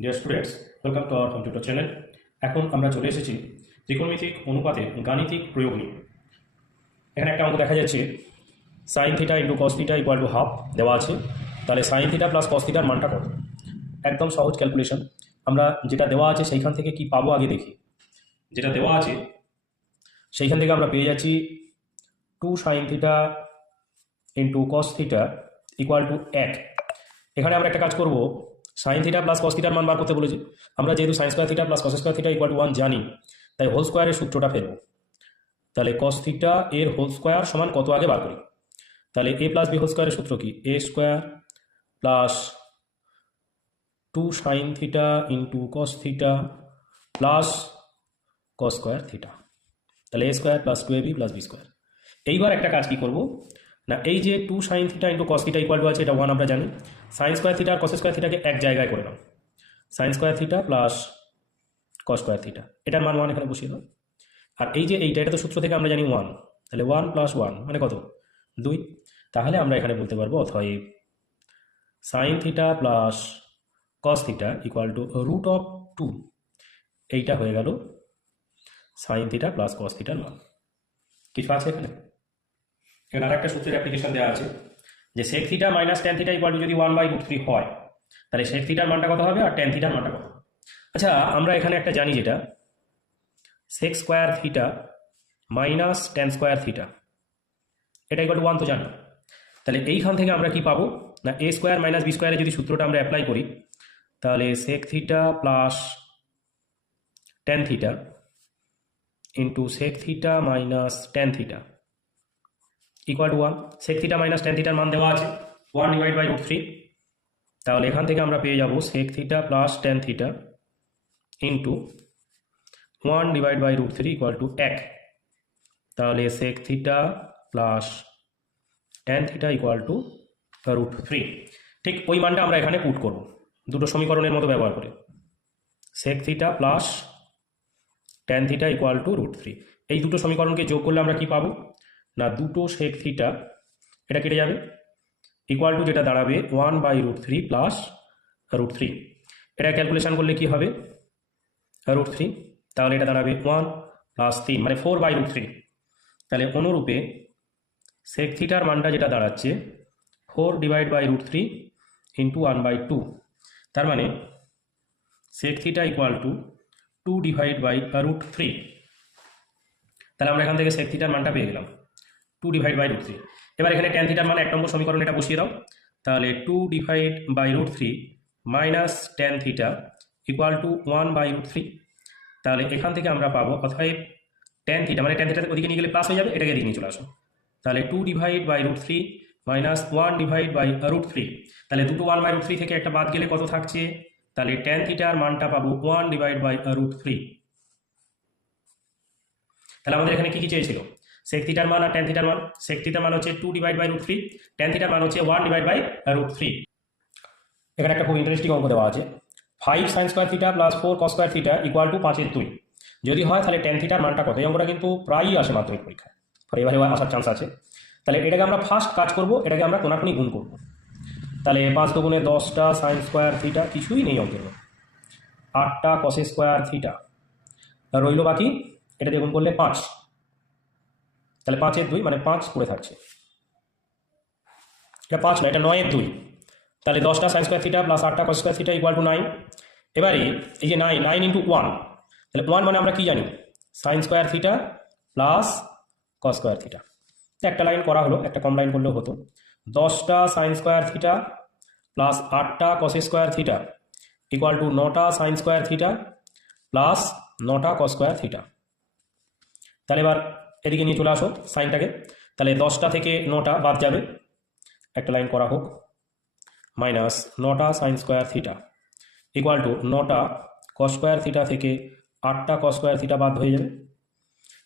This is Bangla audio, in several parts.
Dear students, welcome to our computer channel. এখন আমরা চলে এসেছি ত্রিকোণমিতিক অনুপাতের গাণিতিক প্রয়োগ নিয়ে। এখানে একটা অঙ্ক দেখা যাচ্ছে, sign theta into cos theta equal to half দেওয়া আছে। তাহলে সাইন থিটা প্লাস কস থিটার মানটা কত? একদম সহজ ক্যালকুলেশন। আমরা যেটা দেওয়া আছে সেইখান থেকে কি পাবো আগে দেখি। যেটা দেওয়া আছে সেইখান থেকে আমরা পেয়ে যাচ্ছি 2 sine theta into cos theta equal to 1। এখানে আমরা একটা কাজ করব, সাইন থিটা প্লাস কস থিটার মান বার করতে বলেছি। আমরা যেহেতু sign square theta plus cos square theta equal to 1 জানি, তাই হোল স্কোয়ারের সূত্রটা ফেলবো। তাহলে কস থিটা এর হোল স্কোয়ার সমান কত আগে বার করি। তাহলে এ প্লাস বি হোল স্কোয়ারের সূত্র কি? A square plus 2 sine theta into cos theta plus cos square theta. তাহলে a square plus 2ab plus b square. এইবার একটা কাজ কি করব না, এই যে 2 sine theta into cos theta equal to আছে, এটা 1 আমরা জানি। সাইন স্কোয়ার থিটা আর কস স্কোয়ার থিটাকে এক জায়গায় করে নাও, sine square theta plus cos square theta, এটার মান 1 এখানে বসিয়ে দাও। আর এই যে এটা তো সূত্র থেকে আমরা জানি 1, তাহলে 1 প্লাস 1 মানে কত? 2। তাহলে আমরা এখানে বলতে পারবো অতএব sine theta plus cos theta equal to root of 2। এইটা হয়ে গেল সাইন থিটা প্লাস কস থিটার মান। কিছু আছে এখানে? এখানে আর একটা সূত্রের অ্যাপ্লিকেশন দেওয়া আছে যে sec theta minus tan theta equal to যদি 1/√3 হয়, তাহলে সেক থিটার মানটা কত হবে আর ট্যান থিটার মানটা কত? আচ্ছা, আমরা এখানে একটা জানি, যেটা sec square theta minus tan square theta, এটা ইকুয়াল টু 1 তো জানি। তাহলে এইখান থেকে আমরা কি পাবো না, এ স্কোয়ার মাইনাস বি স্কোয়ারের যদি সূত্রটা আমরা অ্যাপ্লাই করি, তাহলে sec theta plus tan theta into sec theta minus tan theta equal to 1। Sec theta minus tan থিটার মান দেওয়া আছে 1/√3। তাহলে এখান থেকে আমরা পেয়ে যাব sec theta plus tan theta into 1/√3 equal to 1। তাহলে sec theta plus tan theta equal to √3। ঠিক ওই মানটা আমরা এখানে পুট করব দুটো সমীকরণের মতো ব্যবহার করে। Sec theta plus tan theta equal to √3, এই দুটো সমীকরণকে যোগ করলে আমরা কি পাবো না, দুটো সেক থিটা এটা কেটে যাবে, ইকুয়াল টু যেটা দাঁড়াবে 1/√3 প্লাস √3। এটা ক্যালকুলেশন করলে কি হবে √3, তাহলে এটা দাঁড়াবে 1 প্লাস 3 মানে 4/√3। তাহলে অনুরূপে সেক থিটার মানটা যেটা দাঁড়াচ্ছে 4/√3 ইন্টু 1/2। তার মানে সেক থিটা ইকুয়াল টু 2/√3। তাহলে আমরা এখান থেকে সেক থিটার মানটা পেয়ে গেলাম 2/√3। এবার এখানে ট্যান থিটার মান 1 নম্বর সমীকরণ এটা বসিয়ে দাও। তাহলে 2/√3 minus tan theta equal two 1/√3। তাহলে এখান থেকে আমরা পাবো অতএব ট্যান থিটা মানে ট্যান থিটা ওদিকে নিয়ে গেলে প্লাস হয়ে যাবে, এটাকে এদিকে নিয়ে চলে আসো। তাহলে 2/√3 মাইনাস 1/√3। তাহলে দুটো 1/√3 থেকে একটা বাদ গেলে কত থাকছে, তাহলে ট্যান থিটার মানটা পাবো 1/√3। তাহলে আমাদের এখানে কি কি চেয়েছিল, সেক থিটার মান আর ট্যান থিটার মান। সেক থিটার মান হচ্ছে 2/√3, ট্যান থিটার মান হচ্ছে 1/√3। এখানে একটা খুব ইন্টারেস্টিং অঙ্ক দেওয়া আছে, 5 সাইন স্কোয়ার থিটা প্লাস 4 কস স্কোয়ার থিটা ইকুয়াল টু 5/2 যদি হয়, তাহলে ট্যান থিটার মানটা কত? এই অঙ্কটা কিন্তু প্রায়ই আসে মাধ্যমিক পরীক্ষায়, এবারে আসার চান্স আছে। তাহলে এটাকে আমরা ফার্স্ট কাজ করব, এটাকে আমরা কোনাকুনি গুণ করব। তাহলে 5 দুগুণে 10টা সাইন স্কোয়ার থিটা, কিছুই নেই অঙ্কের, 8টা কস স্কোয়ার থিটা রইল বাকি, এটা দিয়ে গুণ করলে 5। তাহলে 5/2 মানে 5 পড়ে থাকছে, এটা 5 না, এটা 9/2। তাহলে 10টা সাইন স্কোয়ার থিটা প্লাস 8টা cos square theta equal to 9। এবারে এই যে 9 ইন্টু 1, তাহলে 1 মানে আমরা কি জানি, sine square theta plus cos square theta. একটা লাইন করা হলো, একটা কম লাইন করলেও হতো। 10টা সাইন স্কোয়ার থিটা প্লাস 8টা cos square theta equal to 9টা সাইন স্কোয়ার থিটা প্লাস 9টা কস স্কোয়ার থিটা। তাহলে এবার এদিকে নিয়ে চলে আসো সাইনটাকে। তাহলে 10টা থেকে 9টা বাদ যাবে, একটা লাইন করা হোক, মাইনাস 9টা sine square theta equal to 9টা কস স্কোয়ার থিটা থেকে 8টা কস স্কোয়ার থিটা বাদ হয়ে যাবে।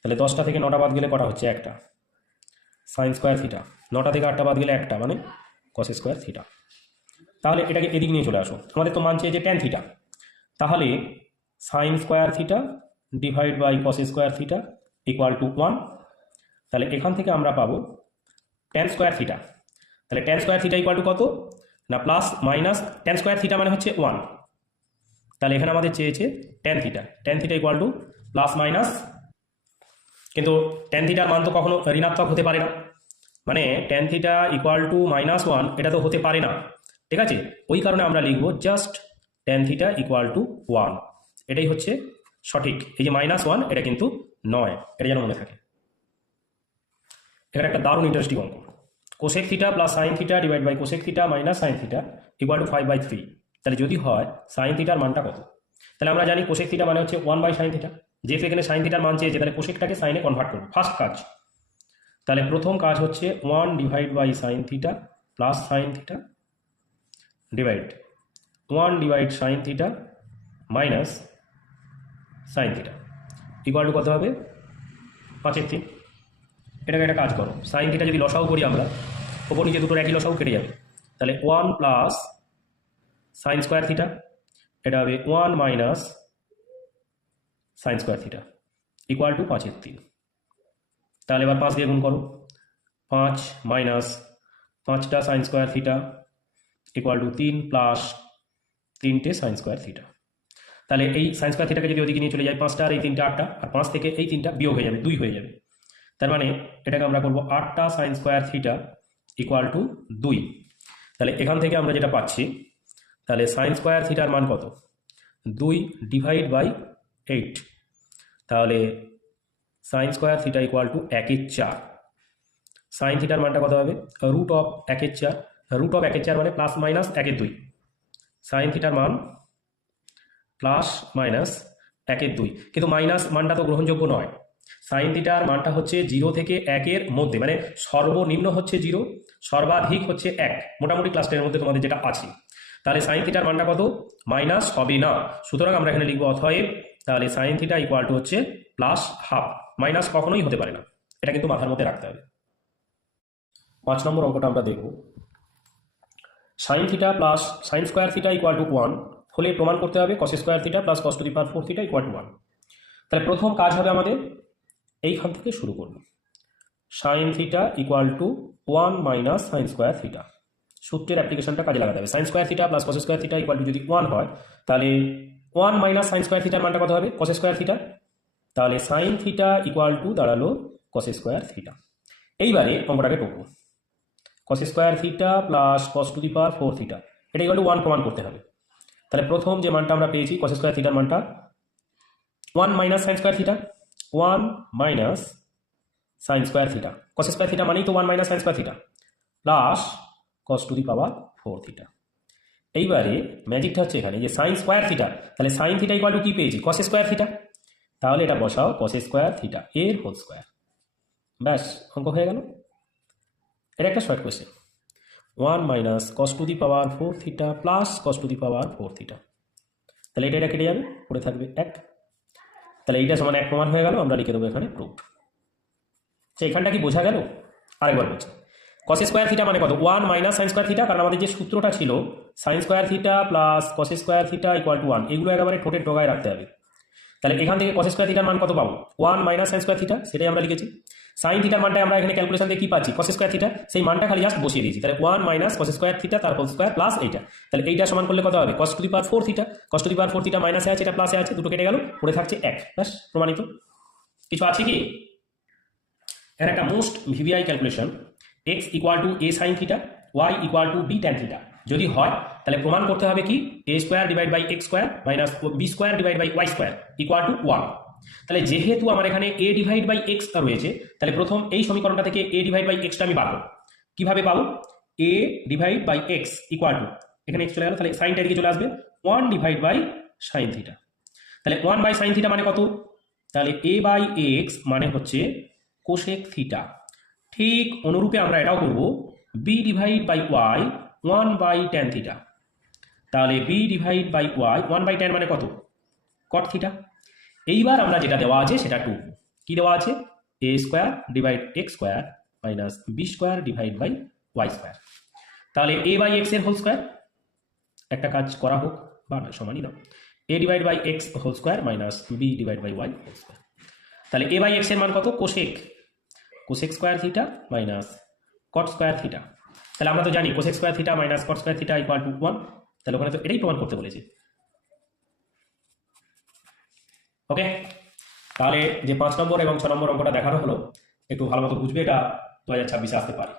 তাহলে 10টা থেকে 9টা বাদ গেলে করা হচ্ছে একটা সাইন স্কোয়ার থিটা, 9টা থেকে 8টা বাদ গেলে একটা মানে কস স্কোয়ার থিটা। তাহলে এটাকে এদিকে নিয়ে চলে আসো, আমাদের তো মানছে যে ট্যান থিটা, তাহলে sine square theta divide by cos square theta equal to 1। তাহলে এখান থেকে আমরা পাবো ট্যান স্কোয়ার থিটা। তাহলে tan square theta equal to কত না, plus minus tan square theta মানে হচ্ছে 1, তাহলে এখানে আমাদের চেয়েছে tan theta equal to plus minus, কিন্তু ট্যান থিটার মান তো কখনো ঋণাত্মক হতে পারে না, মানে ট্যান থিটা ইকুয়াল টু -1 এটা তো হতে পারে না, ঠিক আছে। ওই কারণে আমরা লিখবো just tan theta equal to 1, এটাই হচ্ছে সঠিক। এই যে -1 এটা কিন্তু নয়, এটা যেন মনে থাকে। এখানে একটা দারুণ ইন্টারেস্টিং অঙ্ক, cosec theta plus sine theta divide by cosec theta minus sine theta equal to 5/3। তাহলে যদি হয় সাইন থিটার মানটা কত? তাহলে আমরা জানি কোসেক থিটা মানে হচ্ছে 1/sin থিটা, যেহেতু এখানে সাইন থিটার মান চেয়েছে তাহলে কোসেকটাকে সাইনে কনভার্ট করবো, ফার্স্ট কাজ। তাহলে প্রথম কাজ হচ্ছে 1/sin theta plus sine theta divide 1/sin theta minus sine theta equal to কত হবে? 5/3। এটাকে একটা কাজ করো, সাইন থিটা যদি লসাও করি আমরা, ওপর নিচে দুটোর একই লসাও কেটে যাবে, তাহলে 1 প্লাস সাইন স্কোয়ার থিটা, এটা হবে 1 minus sine square theta equal to 5/3। তাহলে এবার 5 দিয়ে গুণ করো, 5 মাইনাস 5টা sign square theta equal to 3 plus 3টে সাইন স্কোয়ার থিটা। তাহলে এই সাইন স্কোয়ার থিটাকে যদি ওদিকে নিয়ে চলে যায় 5টা আর এই 3টা 8টা, আর 5 থেকে এই 3টা বিয়োগ হয়ে যাবে, 2 হয়ে যাবে। তার মানে এটাকে আমরা করবো 8টা sine square theta equal to 2। তাহলে এখান থেকে আমরা যেটা পাচ্ছি, তাহলে সাইন স্কোয়ার থিটার মান কত? 2 ডিভাইড বাই 8। তাহলে sine square theta equal to 1/4। Sine থিটার মানটা কত হবে? রুট অফ 1/4, রুট অফ 1/4 মানে প্লাস মাইনাস 1/2। সাইন থিটার মান প্লাস মাইনাস 1/2, কিন্তু মাইনাস মানটা তো গ্রহণযোগ্য নয়। সাইন থিটার মানটা হচ্ছে 0 থেকে 1-এর মধ্যে, মানে সর্বনিম্ন হচ্ছে 0, সর্বাধিক হচ্ছে 1, মোটামুটি ক্লাস 10-এর মধ্যে তোমাদের যেটা আছে। তাহলে সাইন থিটার মানটা কত? মাইনাস হবে না, সুতরাং আমরা এখানে লিখবো অতএব তাহলে সাইন থিটা ইকুয়াল টু হচ্ছে +12, মাইনাস কখনোই হতে পারে না, এটা কিন্তু মাথার মধ্যে রাখতে হবে। 5 নম্বর অঙ্কটা আমরা দেখব, sign theta plus sign square theta equal to 1 হলে প্রমাণ করতে হবে cos square theta plus cos to the power 4 theta equal to 1। তাহলে প্রথম কাজ হবে আমাদের এইখান থেকে শুরু করব, sign theta equal to 1 minus sine square theta, সূত্রের অ্যাপ্লিকেশনটা কাজে লাগাতে হবে। Sign square theta plus cos square theta equal to যদি 1 হয়, তাহলে 1 মাইনাস সাইন স্কোয়ার থিটার মানটা কত হবে? Cos square theta. তাহলে সাইন থিটা ইকুয়াল টু দাঁড়ালো কস স্কোয়ার থিটা। এইবারে অঙ্কটাকে টুকবো, cos square theta plus cos to the power 4 theta, এটা ইকুয়াল টু 1 প্রমাণ করতে হবে। তাহলে প্রথম যে মানটা আমরা পেয়েছি কস স্কোয়ার থিটার মানটা 1 minus sine square theta, 1 minus sine square theta, কস স্কোয়ার থিটা মানেই তো 1 minus sine square theta plus cos to the power 4 theta. এইবারে ম্যাজিকটা হচ্ছে এখানে যে সাইন স্কোয়ার থিটা, তাহলে সাইন থিটা ইকুয়াল টু কি পেয়েছি? কস স্কোয়ার থিটা। তাহলে এটা বসাও কস স্কোয়ার থিটা এর হোল স্কোয়ার, ব্যাস অঙ্ক হয়ে গেল। এটা একটা short question, 1 minus cos to the power 4 theta plus cos to the power 4 theta. তাহলে এটা কেটে যাবে, পড়ে থাকবে 1। তাহলে এইটা সমান 1 প্রমাণ হয়ে গেল, আমরা লিখে দেবো এখানে প্রুফড। আচ্ছা, এখানটা কি বোঝা গেল? আরেকবার বলছি, কস স্কোয়ার থিটা মানে কত? 1 মাইনাস সাইন স্কোয়ার থিটা, কারণ আমাদের যে সূত্রটা ছিল sign square theta plus cos square theta equal to 1, এগুলো একেবারে ঠোঁটের ডগায় রাখতে হবে। তাহলে এখান থেকে কস স্কোয়ার থিটার মান কত পাবো? 1 মাইনাস সাইন স্কোয়ার থিটা, সেটাই আমরা লিখেছি। সাইন থিটার মানটা আমরা এখানে ক্যালকুলেশন দিয়ে কি পাচ্ছি? কস স্কোয়ার থিটা, সেই মানটা খালি জাস্ট বসিয়ে দিয়েছি। তাহলে 1 মাইনাস কস স্কোয়ার থিটা তার হোল স্কোয়ার প্লাস এইটা, তাহলে এইটা সমান করলে কত হবে? Cos to the power 4 theta, cos to the power 4 theta মাইনাসে আছে, এটা প্লাসে আছে, দুটো কেটে গেল, পড়ে থাকছে 1, ব্যাস প্রমাণিত। কিছু আছে কি? এর একটা most VVI calculation, x equal to a sine theta, y equal to b tan theta যদি হয়, তাহলে প্রমাণ করতে হবে কি? A square divide by x square minus b square divide by y square equal to 1। তাহলে যেহেতু আমার এখানে এ ডিভাইড বাই এক্সটা রয়েছে, তাহলে প্রথম এই সমীকরণটা থেকে এ ডিভাইড বাই এক্সটা আমি পাবো। কিভাবে পাবো? A divide by x equal to, এখানে এক্স চলে গেল, তাহলে সাইনটা এদিকে চলে আসবে, 1 ডিভাইড বাই সাইন থিটা। তাহলে 1 বাই সাইন থিটা মানে কত? তাহলে এ বাই এক্স মানে হচ্ছে কোসেক থিটা। ঠিক অনুরূপে আমরা এটাও করব, b divide by y 1 by tan theta. তাহলে b divide by y 1 by tan মানে কত? Cot theta. এইবার আমরা যেটা দেওয়া আছে সেটা 2, কি দেওয়া আছে? A square divide x square minus b square divide by y square. তাহলে এ বাই এক্স এর হোল স্কোয়ার, একটা কাজ করা হোক বা না সমানই না, a divide by x whole square minus b divide by y whole square. তাহলে এ বাই এক্স এর মান কত? Cosec, cosec square theta minus cot square theta. তাহলে আমরা তো জানি cosec square theta minus cot square theta equal to 1, তাহলে ওখানে তো এটাই প্রমাণ করতে বলেছে। ওকে, তাহলে যে 5 নম্বর এবং 6 নম্বর অঙ্কটা দেখানো হলো একটু ভালো মতো বুঝবে, এটা 2026-এ আসতে পারে।